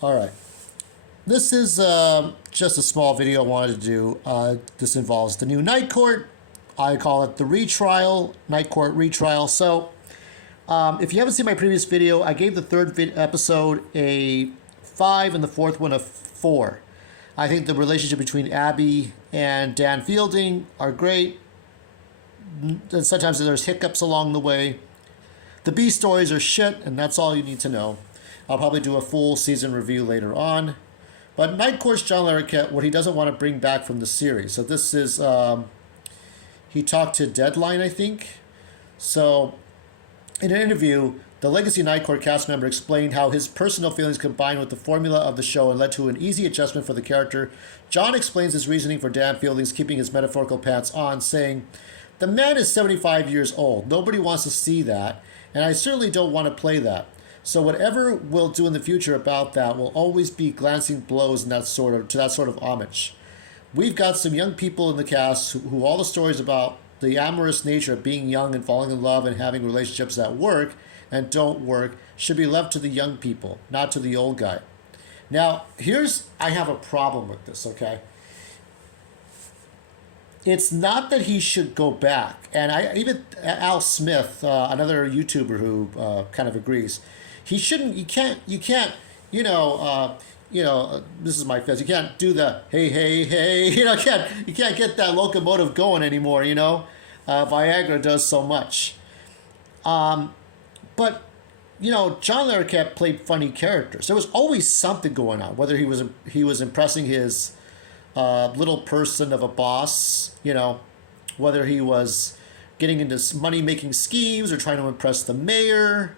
All right. This is just a small video I wanted to do. This involves the new Night Court. I call it the retrial, Night Court retrial. So, if you haven't seen my previous video, I gave the third episode a 5 and the fourth one a 4. I think the relationship between Abby and Dan Fielding are great. And sometimes there's hiccups along the way. The B stories are shit, and that's all you need to know. I'll probably do a full season review later on. But Night Court's John Laroquette, what he doesn't want to bring back from the series. So this is, he talked to Deadline, I think. So in an interview, the Legacy Night Court cast member explained how his personal feelings combined with the formula of the show and led to an easy adjustment for the character. John explains his reasoning for Dan Fielding's keeping his metaphorical pants on, saying, "The man is 75 years old. Nobody wants to see that, and I certainly don't want to play that. So whatever we'll do in the future about that will always be glancing blows in that sort of homage. We've got some young people in the cast who all the stories about the amorous nature of being young and falling in love and having relationships that work and don't work should be left to the young people, not to the old guy." Now, I have a problem with this, okay? It's not that he should go back, and even Al Smith, another YouTuber who kind of agrees, he shouldn't. You can't. This is my fist. You can't do the hey, hey, hey. You can't get that locomotive going anymore. Viagra does so much. But John Laroquette played funny characters. There was always something going on, whether he was impressing his little person of a boss, whether he was getting into money making schemes or trying to impress the mayor.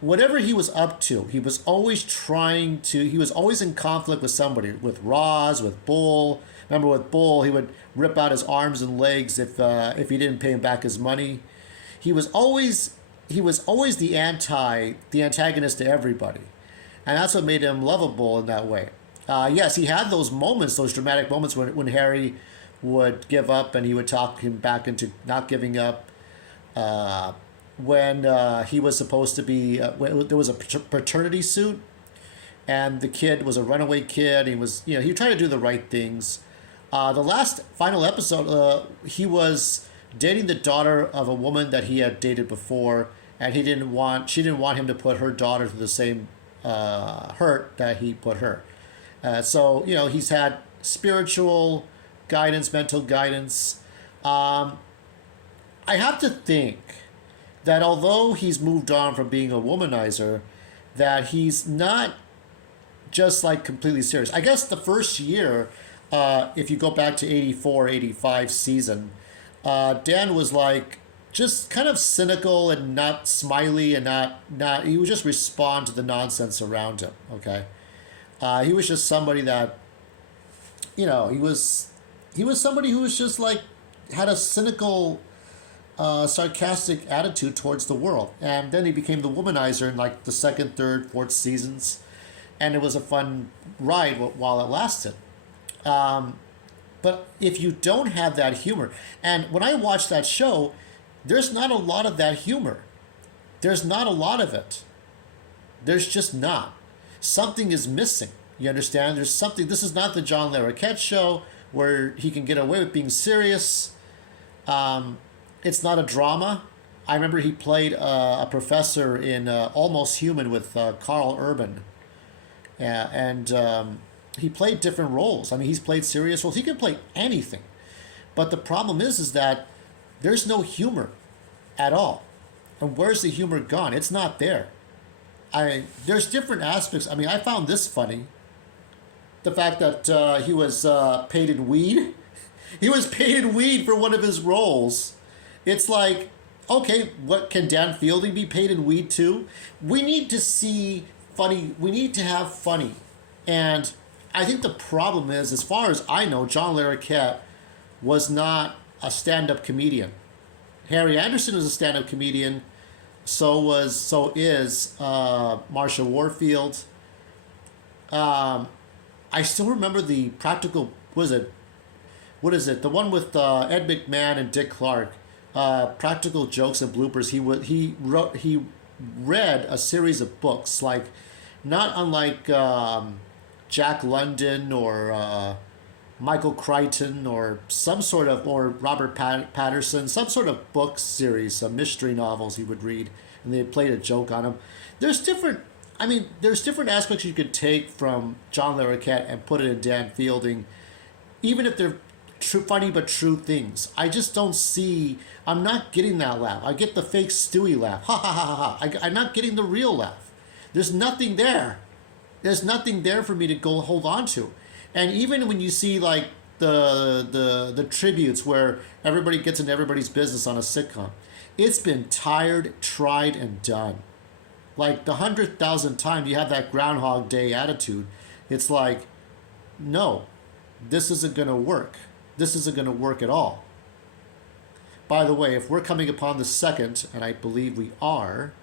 Whatever he was up to, he was always in conflict with somebody, with Roz, with Bull. Remember with Bull, he would rip out his arms and legs if he didn't pay him back his money. He was always the antagonist to everybody. And that's what made him lovable in that way. Yes, he had those moments, those dramatic moments when Harry would give up and he would talk him back into not giving up. When he was supposed to be, when there was a paternity suit, and the kid was a runaway kid. He was, he tried to do the right things. The last final episode, he was dating the daughter of a woman that he had dated before, and she didn't want him to put her daughter through the same hurt that he put her. So he's had spiritual guidance, mental guidance. I have to think that although he's moved on from being a womanizer, that he's not just like completely serious. I guess the first year, if you go back to 84, 85 season, Dan was like just kind of cynical and not smiley and not he would just respond to the nonsense around him, okay? He was just somebody that, he was somebody who was just like, had a cynical, sarcastic attitude towards the world. And then he became the womanizer in like the second, third, fourth seasons. And it was a fun ride while it lasted. But if you don't have that humor, and when I watch that show, there's not a lot of that humor. There's not a lot of it. There's just not. Something is missing. You understand? There's something. This is not the John Laroquette show where he can get away with being serious. It's not a drama. I remember he played a professor in Almost Human with Carl Urban. And he played different roles. I mean, he's played serious roles. He can play anything. But the problem is that there's no humor at all. And where's the humor gone? It's not there. There's different aspects. I mean, I found this funny. The fact that he was paid in weed. He was paid in weed for one of his roles. It's like, okay, what can Dan Fielding be paid in weed too? We need to see funny. We need to have funny. And I think the problem is, as far as I know, John Laroquette was not a stand-up comedian. Harry Anderson was a stand-up comedian. So is Marsha Warfield. I still remember the practical. What is it? The one with Ed McMahon and Dick Clark. Practical Jokes and Bloopers. He read a series of books like not unlike Jack London or Michael Crichton or or Robert Patterson, some sort of book series, some mystery novels he would read, and they played a joke on them. There's different. I mean, there's different aspects you could take from John Laroquette and put it in Dan Fielding, even if they're funny but true things. I just don't see. I'm not getting that laugh. I get the fake Stewie laugh. Ha ha ha ha. I'm not getting the real laugh. There's nothing there. There's nothing there for me to go hold on to. And even when you see like the tributes where everybody gets into everybody's business on a sitcom, it's been tired, tried, and done. Like the 100,000th time you have that Groundhog Day attitude, it's like, no, this isn't going to work. This isn't going to work at all. By the way, if we're coming upon the second, and I believe we are,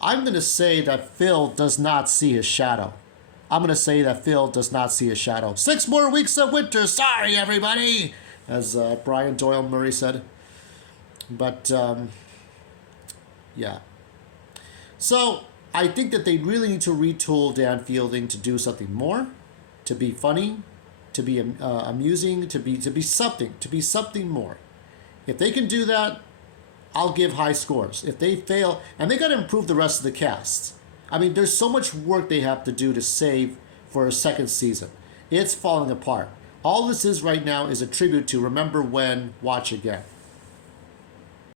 I'm going to say that Phil does not see his shadow. I'm going to say that Phil does not see his shadow. 6 more weeks of winter. Sorry, everybody, as Brian Doyle Murray said. But, yeah. So, I think that they really need to retool Dan Fielding to do something more, to be funny, to be amusing, to be something more. If they can do that, I'll give high scores. If they fail, and they got to improve the rest of the cast. I mean, there's so much work they have to do to save for a second season. It's falling apart. All this is right now is a tribute to Remember When, Watch Again.